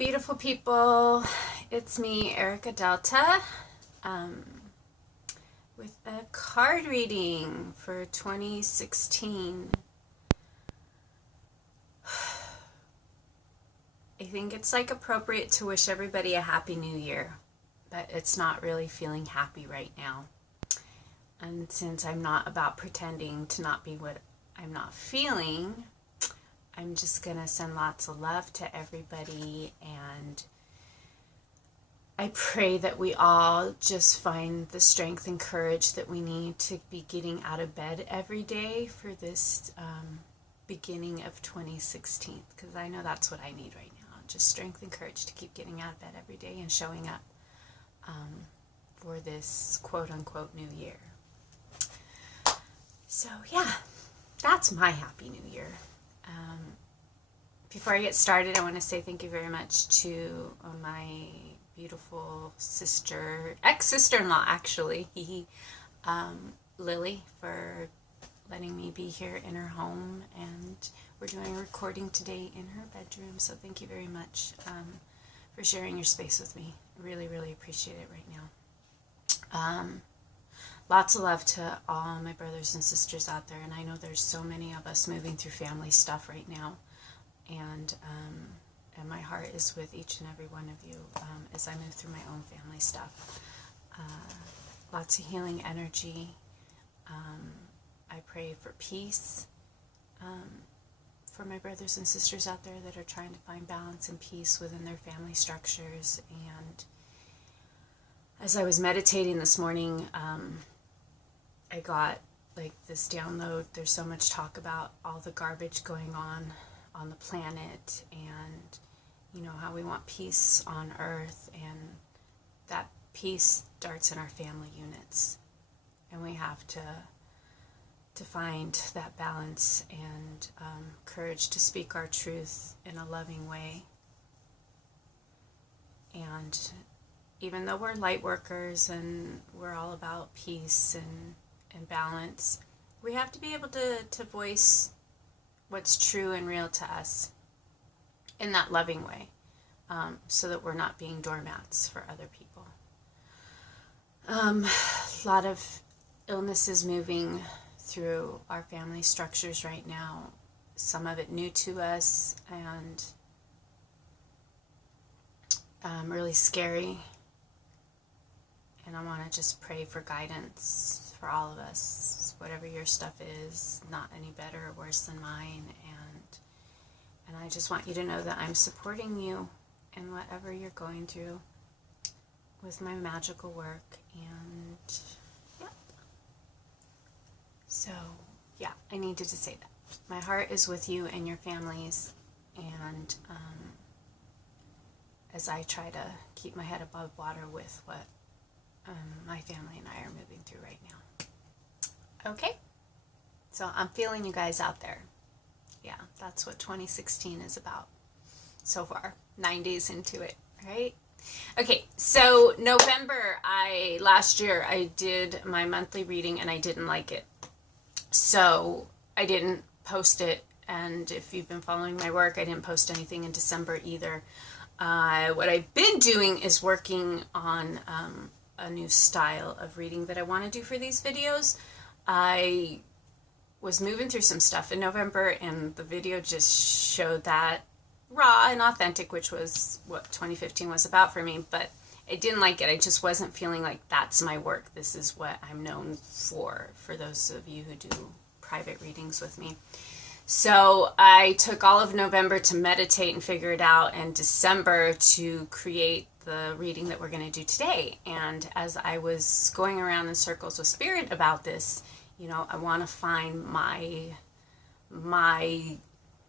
beautiful people. It's me, Erica Delta, with a card reading for 2016. I think it's appropriate to wish everybody a happy new year, but it's not really feeling happy right now. And since I'm not about pretending to not be what I'm not feeling, I'm just going to send lots of love to everybody, and I pray that we all just find the strength and courage that we need to be getting out of bed every day for this beginning of 2016, because I know that's what I need right now, just strength and courage to keep getting out of bed every day and showing up for this quote-unquote new year. So yeah, that's my happy new year. Before I get started, I want to say thank you very much to my beautiful sister, ex-sister-in-law actually, Lily, for letting me be here in her home, and we're doing a recording today in her bedroom, so thank you very much for sharing your space with me. I really, really appreciate it right now. Lots of love to all my brothers and sisters out there, and I know there's so many of us moving through family stuff right now, and my heart is with each and every one of you as I move through my own family stuff. Lots of healing energy. I pray for peace for my brothers and sisters out there that are trying to find balance and peace within their family structures. And as I was meditating this morning, I got this download. There's so much talk about all the garbage going on the planet, and how we want peace on earth, and that peace starts in our family units, and we have to find that balance and courage to speak our truth in a loving way. And even though we're light workers and we're all about peace and balance, we have to be able to voice what's true and real to us in that loving way, so that we're not being doormats for other people. A lot of illnesses moving through our family structures right now, some of it new to us, and really scary. And I want to just pray for guidance for all of us. Whatever your stuff is, not any better or worse than mine, and I just want you to know that I'm supporting you in whatever you're going through with my magical work. And yeah, so yeah, I needed to say that my heart is with you and your families, and as I try to keep my head above water with what my family and I are moving through right now. Okay, so I'm feeling you guys out there. Yeah, that's what 2016 is about so far. 9 days into it, right? Okay, so November, last year I did my monthly reading and I didn't like it. So I didn't post it, and if you've been following my work, I didn't post anything in December either. What I've been doing is working on a new style of reading that I want to do for these videos. I was moving through some stuff in November, and the video just showed that raw and authentic, which was what 2015 was about for me, but I didn't like it. I just wasn't feeling like that's my work. This is what I'm known for those of you who do private readings with me. So I took all of November to meditate and figure it out, and December to create the reading that we're going to do today. And as I was going around in circles with Spirit about this, I want to find my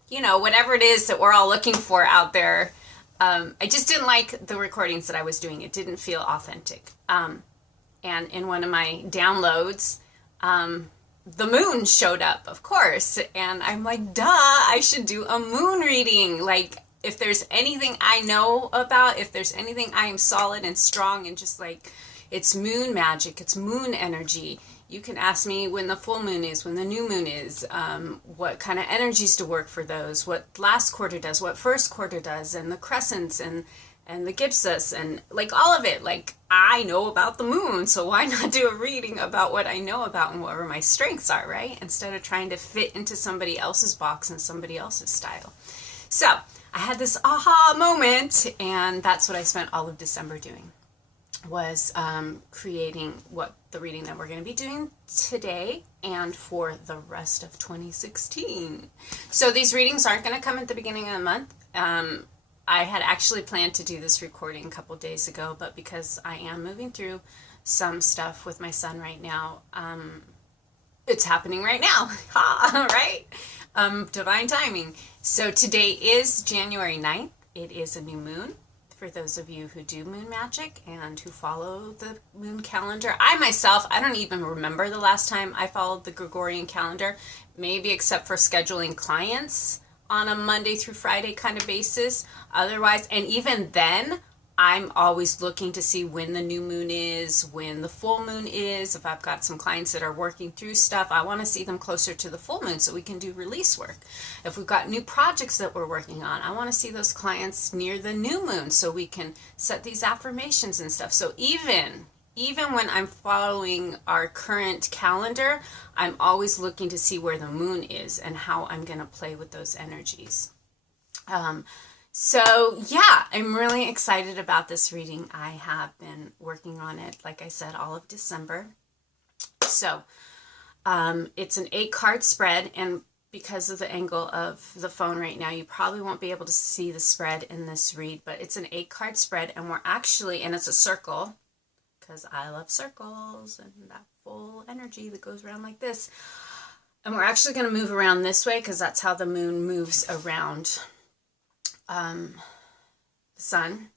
whatever it is that we're all looking for out there. I just didn't like the recordings that I was doing. It didn't feel authentic. And in one of my downloads, the moon showed up, of course. And I'm like, duh, I should do a moon reading. If there's anything I know about, if there's anything I am solid and strong and just it's moon magic, it's moon energy. You can ask me when the full moon is, when the new moon is, what kind of energies to work for those, what last quarter does, what first quarter does, and the crescents and the Gipsus and like all of it. Like, I know about the moon, so why not do a reading about what I know about and whatever my strengths are, right? Instead of trying to fit into somebody else's box and somebody else's style. So I had this aha moment, and that's what I spent all of December doing, was creating what the reading that we're going to be doing today and for the rest of 2016. So these readings aren't going to come at the beginning of the month. I had actually planned to do this recording a couple days ago, but because I am moving through some stuff with my son right now, it's happening right now. Right? Divine timing. So today is January 9th. It is a new moon. For those of you who do moon magic and who follow the moon calendar. I myself, I don't even remember the last time I followed the Gregorian calendar, maybe except for scheduling clients on a Monday through Friday kind of basis. Otherwise, and even then, I'm always looking to see when the new moon is, when the full moon is. If I've got some clients that are working through stuff, I want to see them closer to the full moon so we can do release work. If we've got new projects that we're working on, I want to see those clients near the new moon so we can set these affirmations and stuff. So even when I'm following our current calendar, I'm always looking to see where the moon is and how I'm going to play with those energies. So yeah, I'm really excited about this reading. I have been working on it, like I said, all of December. So it's an 8-card spread, and because of the angle of the phone right now, you probably won't be able to see the spread in this read, but it's an 8-card spread, and and it's a circle, because I love circles and that full energy that goes around like this. And we're actually going to move around this way because that's how the moon moves around the sun.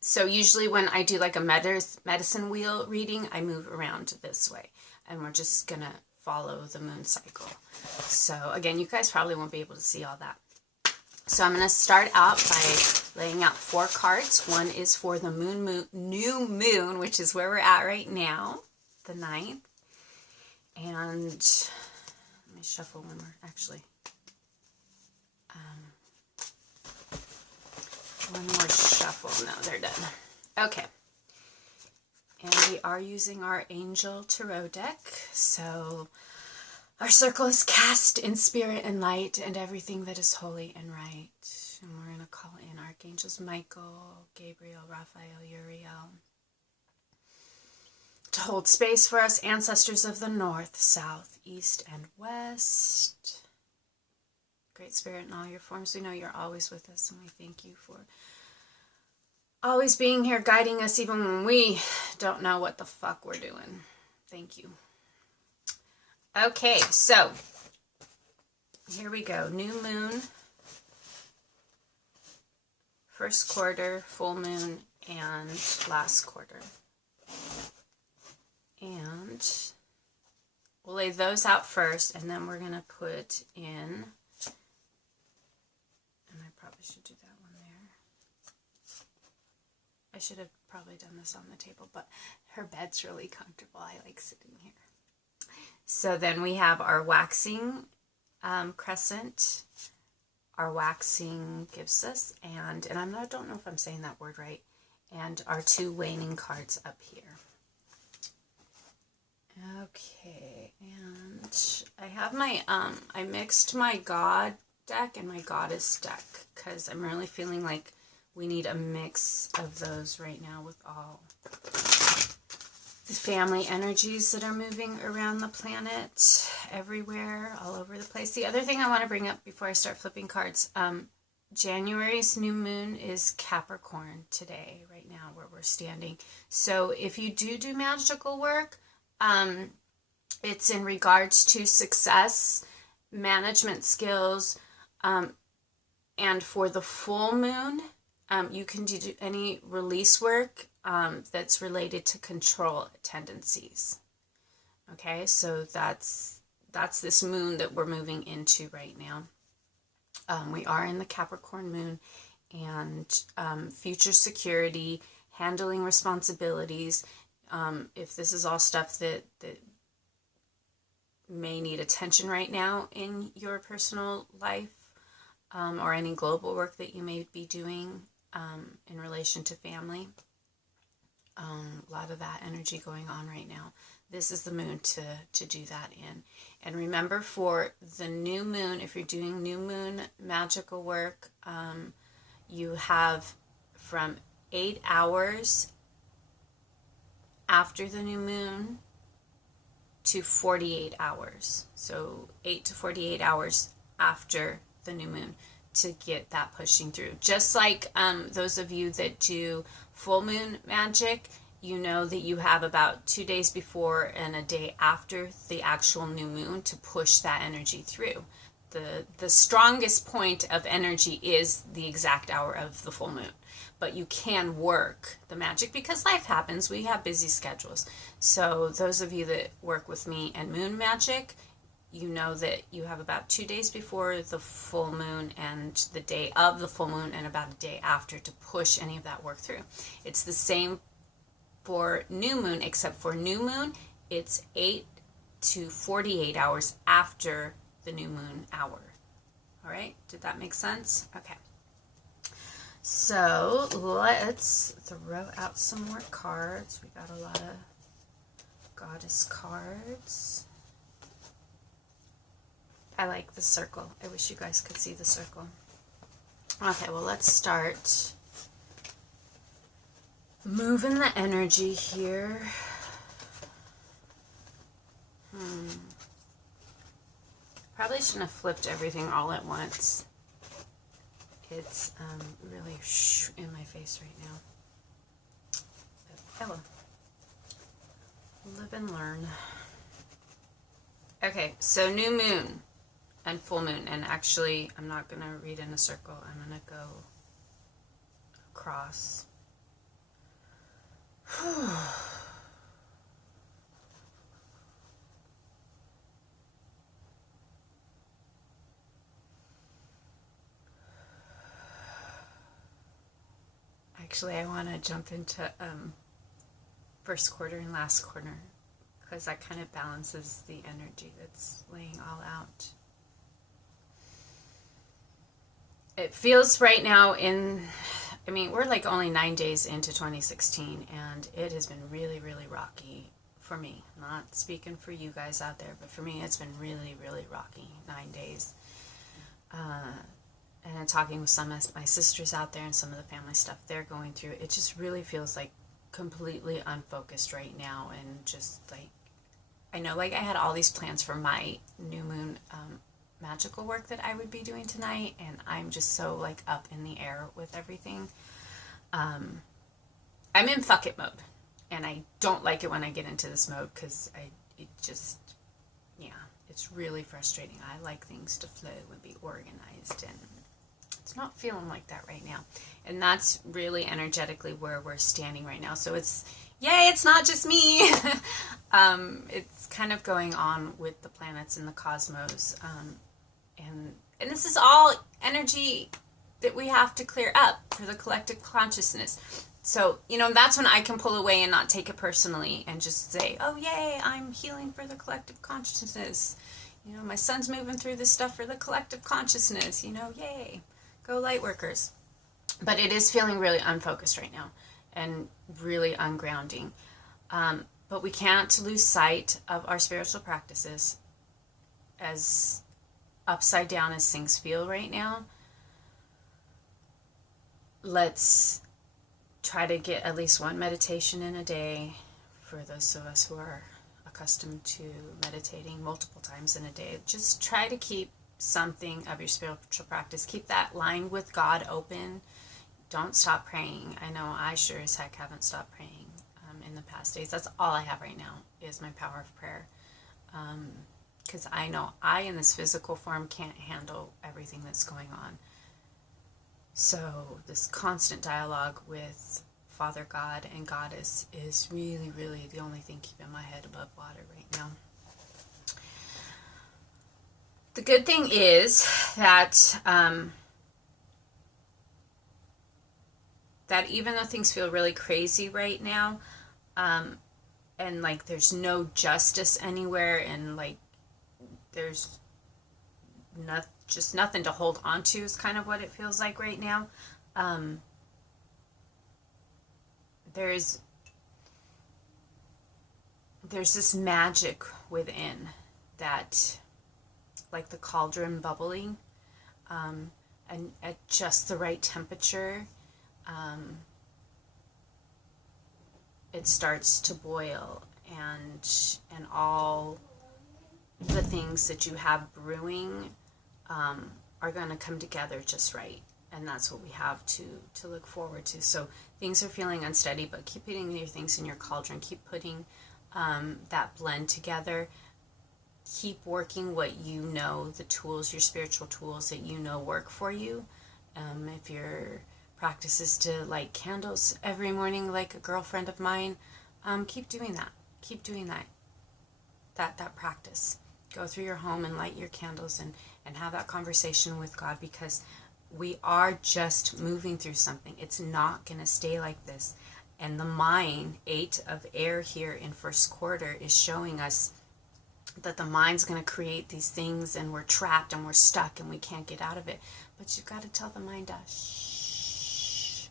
So usually when I do like a medicine wheel reading, I move around this way, and we're just going to follow the moon cycle. So again, you guys probably won't be able to see all that. So I'm going to start out by laying out 4 cards. One is for the new moon, which is where we're at right now, the 9th. And let me shuffle one more, actually. One more shuffle. No, they're done. Okay. And we are using our Angel Tarot deck. So our circle is cast in spirit and light and everything that is holy and right. And we're going to call in Archangels Michael, Gabriel, Raphael, Uriel, to hold space for us, ancestors of the north, south, east, and west. Great Spirit in all your forms, we know you're always with us, and we thank you for always being here, guiding us even when we don't know what the fuck we're doing. Thank you. Okay, so here we go. New moon, first quarter, full moon, and last quarter. And we'll lay those out first, and then we're going to put in, and I probably should do that one there. I should have probably done this on the table, but her bed's really comfortable. I like sitting here. So then we have our waxing crescent, our waxing Gipsus, and I don't know if I'm saying that word right, and our 2 waning cards up here. Okay, and I have my, I mixed my God deck and my Goddess deck, because I'm really feeling like we need a mix of those right now with all the family energies that are moving around the planet, everywhere, all over the place. The other thing I want to bring up before I start flipping cards, January's new moon is Capricorn today, right now, where we're standing. So if you do magical work, it's in regards to success, management skills, and for the full moon, you can do any release work that's related to control tendencies. Okay, so that's this moon that we're moving into right now. We are in the Capricorn moon, and future security, handling responsibilities. If this is all stuff that may need attention right now in your personal life, or any global work that you may be doing in relation to family. A lot of that energy going on right now. This is the moon to do that in. And remember, for the new moon, if you're doing new moon magical work, you have from 8 hours after the new moon to 48 hours. So 8 to 48 hours after the new moon to get that pushing through. Just like those of you that do full moon magic, you know that you have about 2 days before and a day after the actual new moon to push that energy through. The strongest point of energy is the exact hour of the full moon. But you can work the magic because life happens. We have busy schedules. So those of you that work with me and moon magic, you know that you have about 2 days before the full moon and the day of the full moon and about a day after to push any of that work through. It's the same for new moon, except for new moon, it's 8 to 48 hours after the new moon hour. All right, did that make sense? Okay. So let's throw out some more cards. We got a lot of goddess cards. I like the circle. I wish you guys could see the circle. Okay, well, let's start moving the energy here. Probably shouldn't have flipped everything all at once. It's really in my face right now. But, oh, live and learn. Okay, so new moon and full moon. And actually, I'm not going to read in a circle. I'm going to go across. Actually, I want to jump into first quarter and last quarter because that kind of balances the energy that's laying all out. It feels right now we're like only 9 days into 2016, and it has been really, really rocky for me. Not speaking for you guys out there, but for me, it's been really, really rocky 9 days. And I'm talking with some of my sisters out there and some of the family stuff they're going through. It just really feels like completely unfocused right now, and just like, I know like I had all these plans for my new moon magical work that I would be doing tonight, and I'm just so like up in the air with everything. I'm in fuck it mode, and I don't like it when I get into this mode because it's really frustrating. I like things to flow and be organized, and it's not feeling like that right now. And that's really energetically where we're standing right now. So it's, yay, it's not just me. It's kind of going on with the planets and the cosmos. And this is all energy that we have to clear up for the collective consciousness. So, that's when I can pull away and not take it personally and just say, oh, yay, I'm healing for the collective consciousness. My son's moving through this stuff for the collective consciousness, yay. Go light workers. But it is feeling really unfocused right now and really ungrounding. But we can't lose sight of our spiritual practices, as upside down as things feel right now. Let's try to get at least one meditation in a day for those of us who are accustomed to meditating multiple times in a day. Just try to keep something of your spiritual practice. Keep that line with God open. Don't stop praying. I know I sure as heck haven't stopped praying in the past days. That's all I have right now is my power of prayer. Because I know I, in this physical form, can't handle everything that's going on. So this constant dialogue with Father God and Goddess is really, really the only thing keeping my head above water right now. The good thing is that that even though things feel really crazy right now, and like there's no justice anywhere, and like there's just nothing to hold on to is kind of what it feels like right now. There's this magic within that, like the cauldron bubbling, and at just the right temperature, it starts to boil, and all the things that you have brewing are going to come together just right. And that's what we have to look forward to. So things are feeling unsteady, but keep putting your things in your cauldron. Keep putting that blend together. Keep working what you know, the tools, your spiritual tools that you know work for you. If your practice is to light candles every morning, like a girlfriend of mine, keep doing that. Keep doing that practice. Go through your home and light your candles and have that conversation with God, because we are just moving through something. It's not going to stay like this. And the mind, 8 of air here in first quarter, is showing us that the mind's going to create these things, and we're trapped and we're stuck and we can't get out of it. But you've got to tell the mind to shh,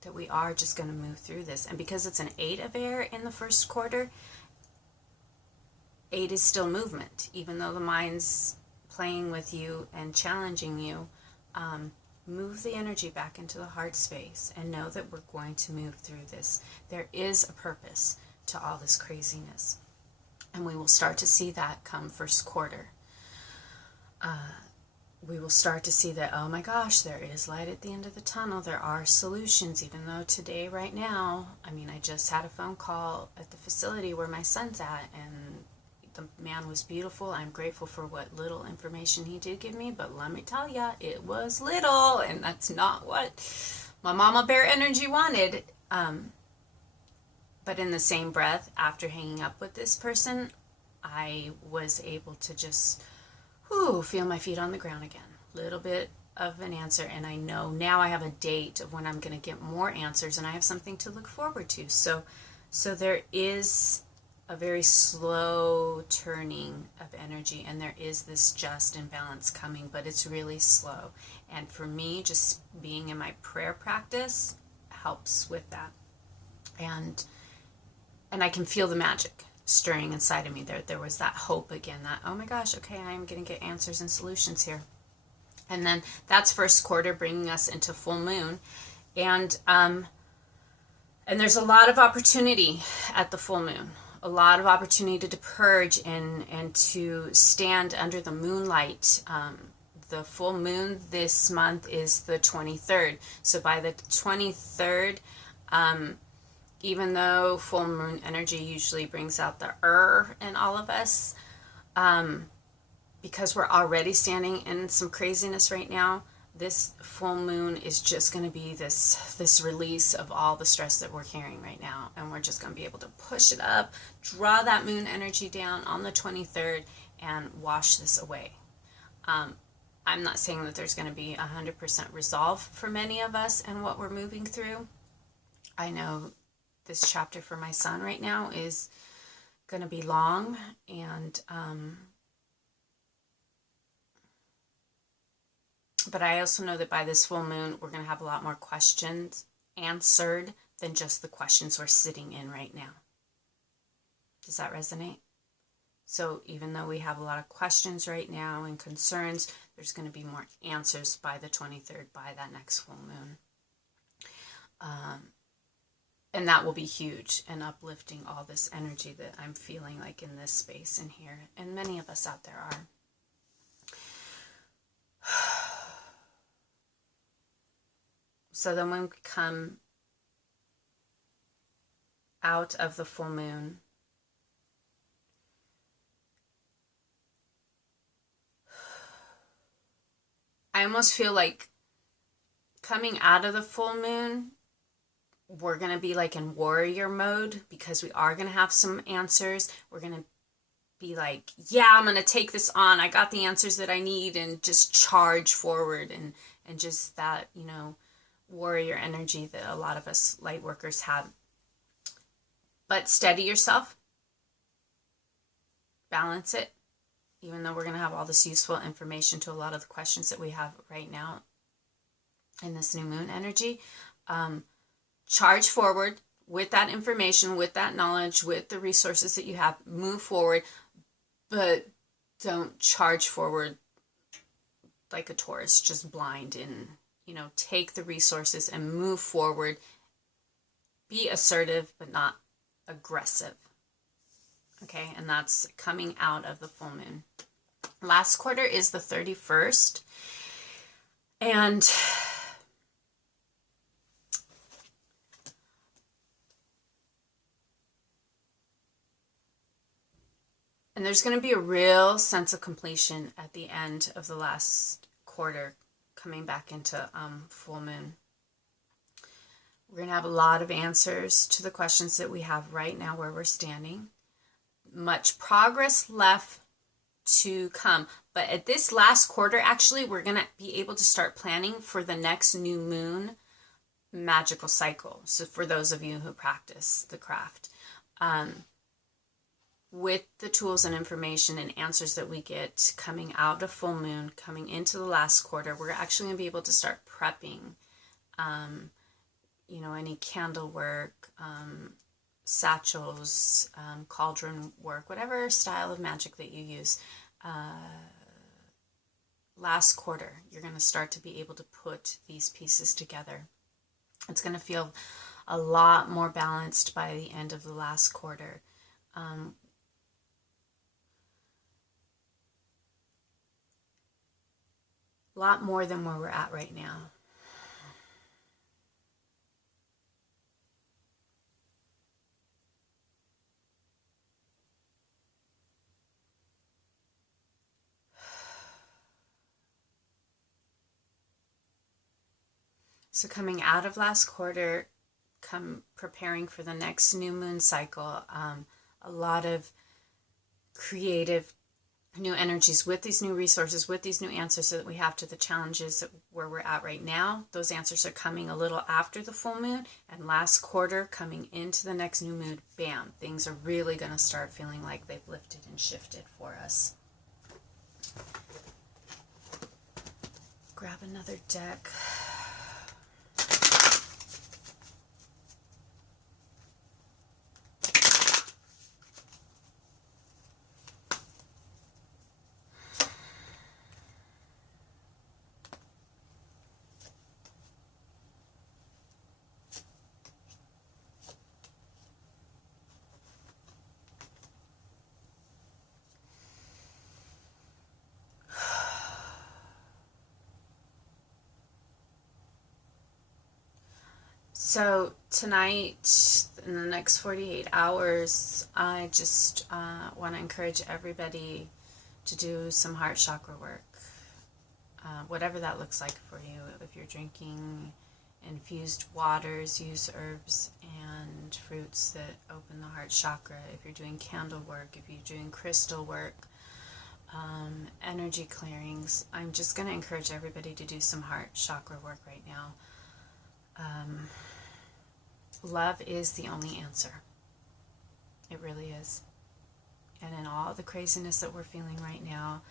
that we are just going to move through this. And because it's an 8 of air in the first quarter, 8 is still movement, even though the mind's playing with you and challenging you. Move the energy back into the heart space and know that we're going to move through this. There is a purpose to all this craziness, and we will start to see that come first quarter. We will start to see that, oh my gosh, there is light at the end of the tunnel. There are solutions, even though today, right now, I mean, I just had a phone call at the facility where my son's at, and the man was beautiful. I'm grateful for what little information he did give me, but let me tell ya, it was little, and that's not what my mama bear energy wanted. But in the same breath, after hanging up with this person, I was able to just feel my feet on the ground again. Little bit of an answer, and I know now I have a date of when I'm going to get more answers, and I have something to look forward to. So there is a very slow turning of energy, and there is this just imbalance coming, but it's really slow. And for me, just being in my prayer practice helps with that. And I can feel the magic stirring inside of me. There was that hope again, that, oh my gosh, okay, I'm going to get answers and solutions here. And then that's first quarter, bringing us into full moon. And there's a lot of opportunity at the full moon. A lot of opportunity to purge and to stand under the moonlight. The full moon this month is the 23rd. So by the 23rd, even though full moon energy usually brings out the in all of us, because we're already standing in some craziness right now, this full moon is just going to be this release of all the stress that we're carrying right now, and we're just going to be able to push it up, draw that moon energy down on the 23rd, and wash this away. I'm not saying that there's going to be 100% resolve for many of us in what we're moving through. I know this chapter for my son right now is going to be long, and but I also know that by this full moon, we're going to have a lot more questions answered than just the questions we're sitting in right now. Does that resonate? So even though we have a lot of questions right now and concerns, there's going to be more answers by the 23rd, by that next full moon. And that will be huge and uplifting all this energy that I'm feeling like in this space in here. And many of us out there are. So then when we come out of the full moon, I almost feel like coming out of the full moon, we're going to be like in warrior mode, because we are going to have some answers. We're going to be like, yeah, I'm going to take this on. I got the answers that I need, and just charge forward, and just that, warrior energy that a lot of us light workers have. But steady yourself, balance it, even though we're going to have all this useful information to a lot of the questions that we have right now in this new moon energy, charge forward with that information, with that knowledge, with the resources that you have. Move forward, but don't charge forward like a Taurus, just blind, and take the resources and move forward. Be assertive, but not aggressive. Okay, and that's coming out of the full moon. Last quarter is the 31st, and there's going to be a real sense of completion at the end of the last quarter, coming back into full moon. We're going to have a lot of answers to the questions that we have right now where we're standing. Much progress left to come. But at this last quarter, actually, we're going to be able to start planning for the next new moon magical cycle. So for those of you who practice the craft, with the tools and information and answers that we get coming out of full moon, coming into the last quarter, we're actually going to be able to start prepping, any candle work, satchels, cauldron work, whatever style of magic that you use. Last quarter, you're going to start to be able to put these pieces together. It's going to feel a lot more balanced by the end of the last quarter. A lot more than where we're at right now. So coming out of last quarter, preparing for the next new moon cycle, a lot of creative new energies with these new resources, with these new answers that we have to the challenges where we're at right now. Those answers are coming a little after the full moon, and last quarter coming into the next new moon, bam, things are really going to start feeling like they've lifted and shifted for us. Grab another deck. So tonight, in the next 48 hours, I just want to encourage everybody to do some heart chakra work, whatever that looks like for you. If you're drinking infused waters, use herbs and fruits that open the heart chakra. If you're doing candle work, if you're doing crystal work, energy clearings, I'm just going to encourage everybody to do some heart chakra work right now. Love is the only answer. It really is. And in all the craziness that we're feeling right now,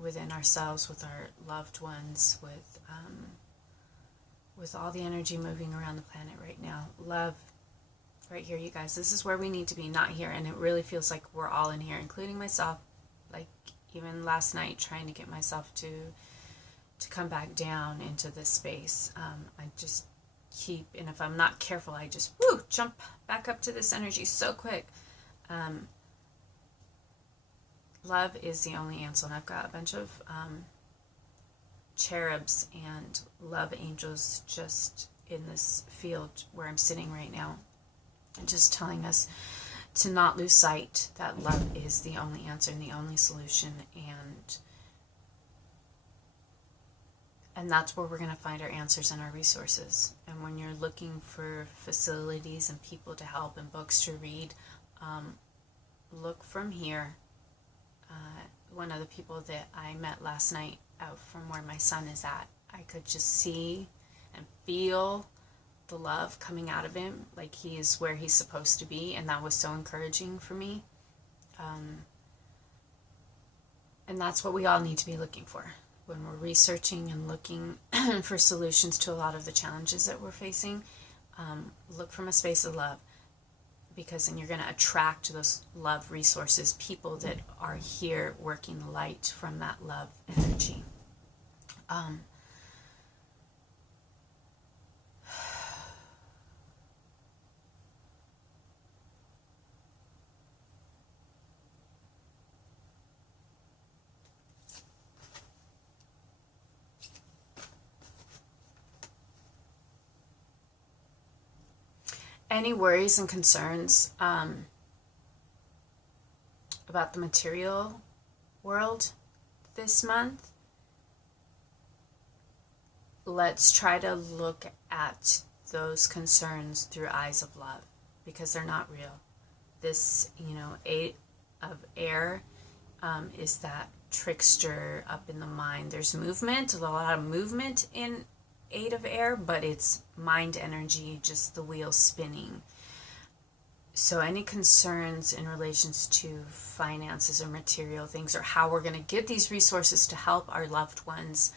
within ourselves, with our loved ones, with all the energy moving around the planet right now, love, right here, you guys, this is where we need to be, not here. And it really feels like we're all in here, including myself. Like even last night, trying to get myself to come back down into this space. I just and if I'm not careful, I just jump back up to this energy so quick. Love is the only answer, and I've got a bunch of cherubs and love angels just in this field where I'm sitting right now, and just telling us to not lose sight that love is the only answer and the only solution, and that's where we're going to find our answers and our resources. And when you're looking for facilities and people to help and books to read, look from here. One of the people that I met last night out from where my son is at, I could just see and feel the love coming out of him, like he is where he's supposed to be, and that was so encouraging for me. And that's what we all need to be looking for when we're researching and looking for solutions to a lot of the challenges that we're facing. Look from a space of love, because then you're going to attract those love resources, people that are here working the light from that love energy. Any worries and concerns about the material world this month? Let's try to look at those concerns through eyes of love, because they're not real. This, 8 of air is that trickster up in the mind. There's movement, a lot of movement in 8 of air, but it's mind energy, just the wheel spinning. So any concerns in relations to finances or material things, or how we're going to get these resources to help our loved ones,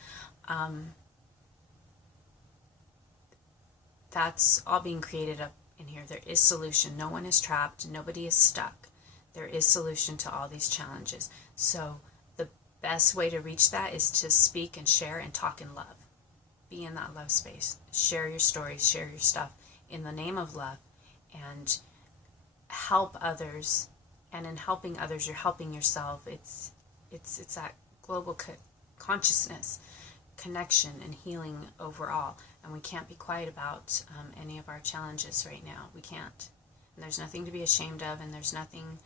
that's all being created up in here. There is solution. No one is trapped. Nobody is stuck. There is solution to all these challenges. So the best way to reach that is to speak and share and talk in love. Be in that love space. Share your stories, share your stuff in the name of love, and help others. And in helping others, you're helping yourself. It's that global consciousness, connection, and healing overall. And we can't be quiet about any of our challenges right now. We can't. And there's nothing to be ashamed of, and there's nothing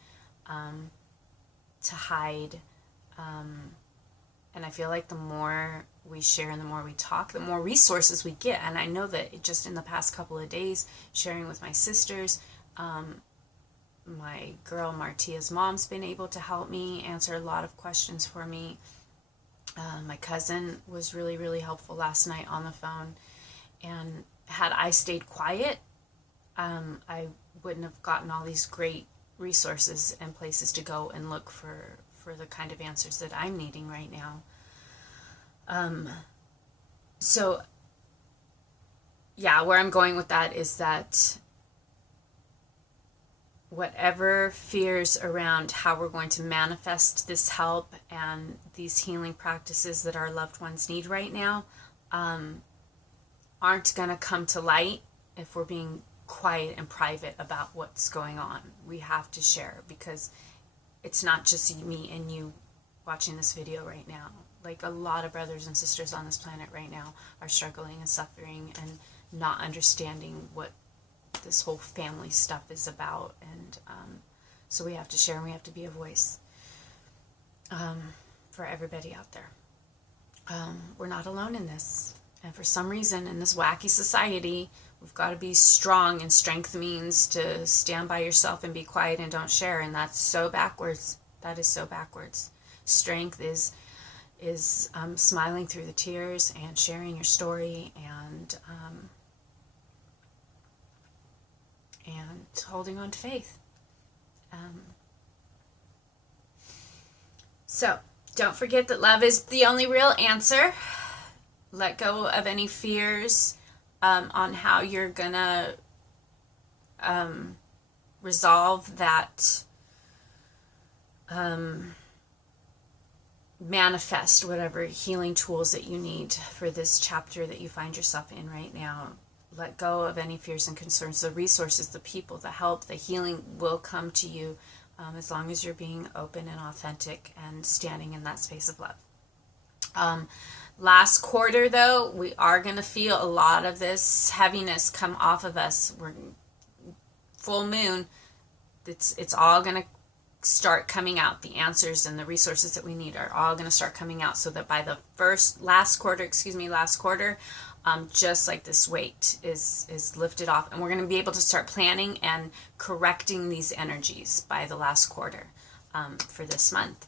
to hide. And I feel like the more we share and the more we talk, the more resources we get. And I know that just in the past couple of days, sharing with my sisters, my girl Martia's mom's been able to help me answer a lot of questions for me. My cousin was really, really helpful last night on the phone. And had I stayed quiet, I wouldn't have gotten all these great resources and places to go and look for the kind of answers that I'm needing right now. So, yeah, where I'm going with that is that whatever fears around how we're going to manifest this help and these healing practices that our loved ones need right now aren't going to come to light if we're being quiet and private about what's going on. We have to share, because it's not just me and you watching this video right now. Like, a lot of brothers and sisters on this planet right now are struggling and suffering and not understanding what this whole family stuff is about. And so we have to share, and we have to be a voice for everybody out there. We're not alone in this. And for some reason, in this wacky society, we've got to be strong, and strength means to stand by yourself and be quiet and don't share. And that's so backwards. That is so backwards. Strength is smiling through the tears and sharing your story and holding on to faith. So don't forget that love is the only real answer. Let go of any fears on how you're gonna resolve that, manifest whatever healing tools that you need for this chapter that you find yourself in right now. Let go of any fears and concerns. The resources, the people, the help, the healing will come to you as long as you're being open and authentic and standing in that space of love. Last quarter, though, we are going to feel a lot of this heaviness come off of us. We're full moon. It's all going to start coming out. The answers and the resources that we need are all going to start coming out, so that by the last quarter, just like this weight is lifted off, and we're going to be able to start planning and correcting these energies by the last quarter for this month.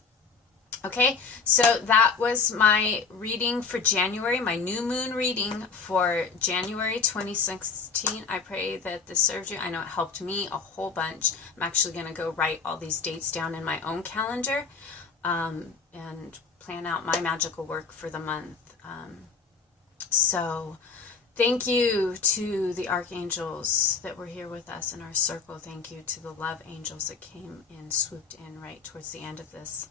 Okay, so that was my reading for January, my new moon reading for January 2016. I pray that this served you. I know it helped me a whole bunch. I'm actually going to go write all these dates down in my own calendar and plan out my magical work for the month. So thank you to the archangels that were here with us in our circle. Thank you to the love angels that came in, swooped in right towards the end of this.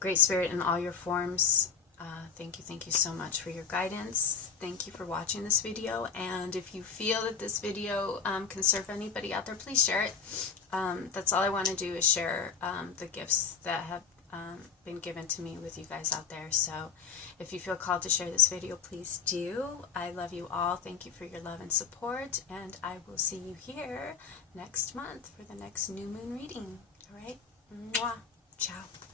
Great Spirit in all your forms, thank you so much for your guidance. Thank you for watching this video, and if you feel that this video can serve anybody out there, please share it. That's all I want to do, is share the gifts that have been given to me with you guys out there. So if you feel called to share this video, please do. I love you all. Thank you for your love and support, and I will see you here next month for the next new moon reading. All right? Mwah. Ciao.